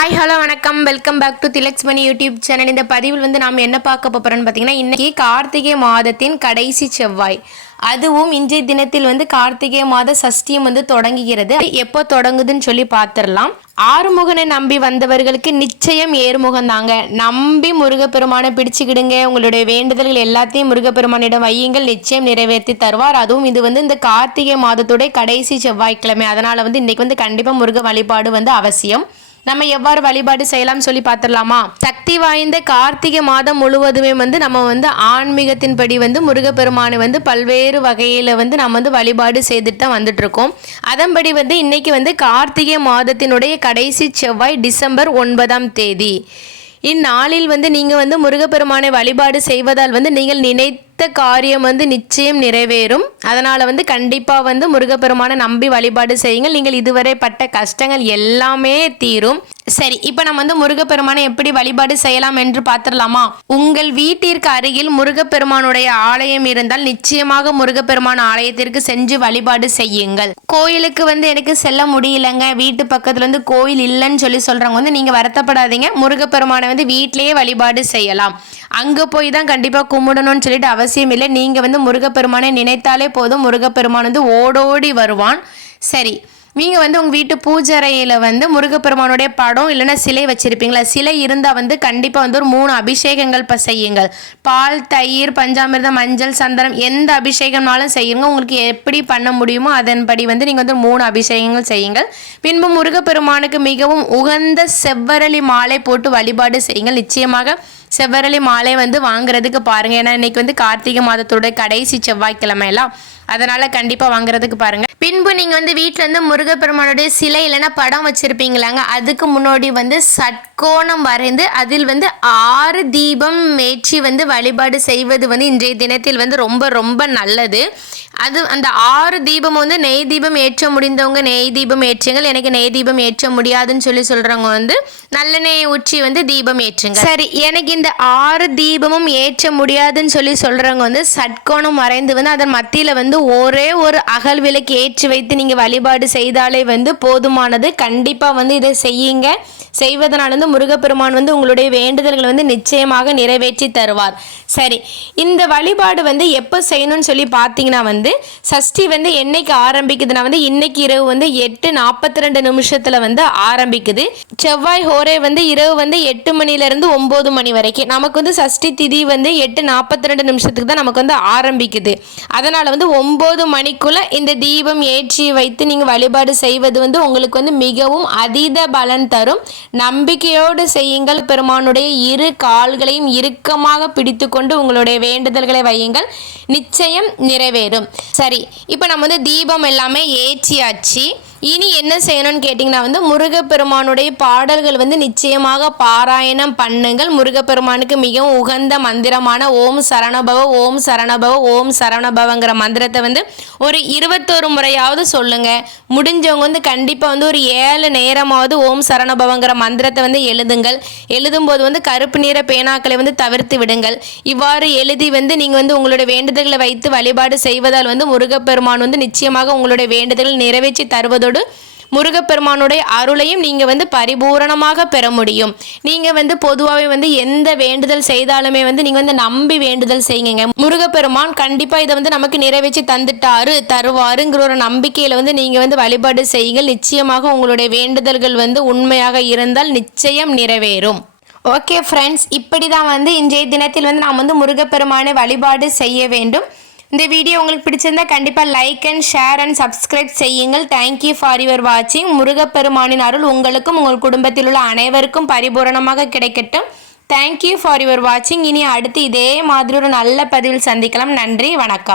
Hi hello வணக்கம். Welcome back to Tilak's Mani YouTube channel இந்த பதிவில் வந்து நாம் என்ன பார்க்க போகிறோம்னு பார்த்தீங்கன்னா இன்றைக்கி கார்த்திகை மாதத்தின் கடைசி செவ்வாய். அதுவும் இன்றைய தினத்தில் வந்து கார்த்திகை மாத சஷ்டியம் வந்து தொடங்குகிறது. எப்போ தொடங்குதுன்னு சொல்லி பார்த்துடலாம். ஆறுமுகனை நம்பி வந்தவர்களுக்கு நிச்சயம் ஏறுமுகம் தாங்க. நம்பி முருகப்பெருமானை பிடிச்சுக்கிடுங்க. உங்களுடைய வேண்டுதல்கள் எல்லாத்தையும் முருகப்பெருமானிடம் வையுங்கள். நிச்சயம் நிறைவேற்றி தருவார். அதுவும் இது வந்து இந்த கார்த்திகை மாதத்துடைய கடைசி செவ்வாய்க்கிழமை. அதனால வந்து இன்னைக்கு வந்து கண்டிப்பாக முருக வழிபாடு வந்து அவசியம். நம்ம எவ்வாறு வழிபாடு செய்யலாம் சொல்லி பார்த்துடலாமா? சக்தி வாய்ந்த கார்த்திகை மாதம் முழுவதுமே வந்து நம்ம வந்து ஆன்மீகத்தின்படி வந்து முருகப்பெருமானை வந்து பல்வேறு வகையில் வந்து நம்ம வந்து வழிபாடு செய்துட்டு தான் வந்துட்டு இருக்கோம் அதன்படி வந்து இன்னைக்கு வந்து கார்த்திகை மாதத்தினுடைய கடைசி செவ்வாய் டிசம்பர் ஒன்பதாம் தேதி. இந்நாளில் வந்து நீங்கள் வந்து முருகப்பெருமானை வழிபாடு செய்வதால் வந்து நீங்கள் நினைத்த காரியம் வந்து நிச்சயம் நிறைவேறும். அதனால் வந்து கண்டிப்பாக வந்து முருகப்பெருமானை நம்பி வழிபாடு செய்யுங்கள். நீங்கள் இதுவரை பட்ட கஷ்டங்கள் எல்லாமே தீரும். சரி இப்போ நம்ம வந்து முருகப்பெருமானை எப்படி வழிபாடு செய்யலாம் என்று பார்த்துடலாமா? உங்கள் வீட்டிற்கு அருகில் முருகப்பெருமானுடைய ஆலயம் இருந்தால் நிச்சயமாக முருகப்பெருமான் ஆலயத்திற்கு சென்று வழிபாடு செய்யுங்கள். கோயிலுக்கு வந்து எனக்கு செல்ல முடியலங்க. வீட்டு பக்கத்துல வந்து கோயில் இல்லைன்னு சொல்லி சொல்றவங்க வந்து நீங்க வருத்தப்படாதீங்க. முருகப்பெருமானை வந்து வீட்டிலேயே வழிபாடு செய்யலாம். அங்கே போய் தான் கண்டிப்பாக கும்பிடணும்னு சொல்லிட்டு அவசியம் இல்லை. நீங்கள் வந்து முருகப்பெருமானை நினைத்தாலே போதும். முருகப்பெருமான் வந்து ஓடோடி வருவான். சரி நீங்கள் வந்து உங்கள் வீட்டு பூஜரையில் வந்து முருகப்பெருமானுடைய படம் இல்லைன்னா சிலை வச்சுருப்பீங்களா? சிலை இருந்தால் வந்து கண்டிப்பாக வந்து ஒரு மூணு அபிஷேகங்கள் இப்போ செய்யுங்கள். பால் தயிர் பஞ்சாமிர்தம் மஞ்சள் சந்தனம் எந்த அபிஷேகம்னாலும் செய்யுங்க. உங்களுக்கு எப்படி பண்ண முடியுமோ அதன்படி வந்து நீங்கள் வந்து மூணு அபிஷேகங்கள் செய்யுங்கள். பின்பு முருகப்பெருமானுக்கு மிகவும் உகந்த செவ்வரளி மாலை போட்டு வழிபாடு செய்யுங்கள். நிச்சயமாக செவ்வரளி மாலை வந்து வாங்குறதுக்கு பாருங்கள் ஏன்னா இன்றைக்கி வந்து கார்த்திகை மாதத்தோட கடைசி செவ்வாய்க்கிழமையெல்லாம் அதனால் கண்டிப்பாக வாங்குறதுக்கு பாருங்கள் பின்பு நீங்கள் வந்து வீட்டில் வந்து முருகப்பெருமானுடைய சிலை இல்லைன்னா படம் வச்சுருப்பீங்களாங்க. அதுக்கு முன்னாடி வந்து சட்கோணம் வரைந்து அதில் வந்து ஆறு தீபம் ஏற்றி வந்து வழிபாடு செய்வது வந்து இன்றைய தினத்தில் வந்து ரொம்ப ரொம்ப நல்லது. அது அந்த ஆறு தீபம் வந்து நெய் தீபம் ஏற்ற முடிந்தவங்க நெய் தீபம் ஏற்றுங்கள். எனக்கு நெய் தீபம் ஏற்ற முடியாதுன்னு சொல்லி சொல்றவங்க வந்து நல்லெண்ணெயை ஊற்றி வந்து தீபம் ஏற்றுங்க சரி எனக்கு இந்த ஆறு தீபமும் ஏற்ற முடியாதுன்னு சொல்லி சொல்றவங்க வந்து சட்கோணம் மறைந்து வந்து அதன் மத்தியில வந்து ஒரே ஒரு அகல் விளக்கு ஏற்றி வைத்து நீங்க வழிபாடு செய்தாலே வந்து போதுமானது. கண்டிப்பா வந்து இதை செய்யுங்க. செய்வதனால வந்து முருகப்பெருமான் வந்து உங்களுடைய வேண்டுதல்களை வந்து நிச்சயமாக நிறைவேற்றி தருவார். சரி இந்த வழிபாடு வந்து எப்போ செய்யணும்னு சொல்லி பார்த்தீங்கன்னா வந்து சஷ்டி வந்து என்னைக்கு ஆரம்பிக்குதுன்னா வந்து இன்னைக்கு இரவு வந்து எட்டு நாற்பத்தி ரெண்டு நிமிஷத்தில் வந்து ஆரம்பிக்குது. செவ்வாய் ஹோரே வந்து இரவு வந்து எட்டு மணிலேருந்து ஒம்பது மணி வரைக்கும். நமக்கு வந்து சஷ்டி திதி வந்து எட்டு நாற்பத்தி ரெண்டு நிமிஷத்துக்கு தான் நமக்கு வந்து ஆரம்பிக்குது. அதனால் வந்து ஒம்பது மணிக்குள்ளே இந்த தீபம் ஏற்றி வைத்து நீங்கள் வழிபாடு செய்வது வந்து உங்களுக்கு வந்து மிகவும் அதீத பலன் தரும். நம்பிக்கையோடு செய்யுங்கள். பெருமானுடைய இரு கால்களையும் இறுக்கமாக பிடித்துக்கொண்டு உங்களுடைய வேண்டுதல்களை வையுங்கள். நிச்சயம் நிறைவேறும். சரி இப்போ நம்ம வந்து தீபம் எல்லாமே ஏற்றியாச்சு. இனி என்ன செய்யணும்னு கேட்டிங்கன்னா வந்து முருகப்பெருமானுடைய பாடல்கள் வந்து நிச்சயமாக பாராயணம் பண்ணுங்கள். முருகப்பெருமானுக்கு மிகவும் உகந்த மந்திரமான ஓம் சரணபவ ஓம் சரணபவ ஓம் சரணபவங்கிற மந்திரத்தை வந்து ஒரு இருபத்தோரு முறையாவது சொல்லுங்க. முடிஞ்சவங்க வந்து கண்டிப்பாக வந்து ஒரு ஏழு நேரமாவது ஓம் சரணபவங்கிற மந்திரத்தை வந்து எழுதுங்கள். எழுதும்போது வந்து கருப்பு நிற பேனாக்களை வந்து தவிர்த்து விடுங்கள். இவ்வாறு எழுதி வந்து நீங்கள் வந்து உங்களுடைய வேண்டுதல்களை வைத்து வழிபாடு செய்வதால் வந்து முருகப்பெருமான் வந்து நிச்சயமாக உங்களுடைய வேண்டுதல்கள் நிறைவேற்றி தருவதோடு முருகப்பெருமானுடைய அருளையும் நீங்கள் வந்து பரிபூரணமாக பெற முடியும். நீங்கள் வந்து பொதுவாகவே வந்து எந்த வேண்டுதல் செய்தாலுமே வந்து நீங்கள் வந்து நம்பி வேண்டுதல் செய்யுங்க. முருகப்பெருமான் கண்டிப்பாக இதை வந்து நமக்கு நிறைவேற்றி தந்துட்டாரு தருவாருங்கிற ஒரு நம்பிக்கையில் வந்து நீங்கள் வந்து வழிபாடு செய்யுங்கள். நிச்சயமாக உங்களுடைய வேண்டுதல்கள் வந்து உண்மையாக இருந்தால் நிச்சயம் நிறைவேறும். ஓகே ஃப்ரெண்ட்ஸ் இப்படி தான் வந்து இன்றைய தினத்தில் வந்து நாம் வந்து முருகப்பெருமானை வழிபாடு செய்ய வேண்டும். இந்த வீடியோ உங்களுக்கு பிடிச்சிருந்தா கண்டிப்பாக like and share and subscribe செய்யுங்கள். தேங்க்யூ ஃபார் யுவர் வாட்சிங் முருகப்பெருமானின் அருள் உங்களுக்கும் உங்கள் குடும்பத்தில் உள்ள அனைவருக்கும் பரிபூரணமாக கிடைக்கட்டும். தேங்க்யூ ஃபார் யுவர் வாட்சிங் இனி அடுத்து இதே மாதிரி ஒரு நல்ல பதிவில் சந்திக்கலாம். நன்றி வணக்கம்.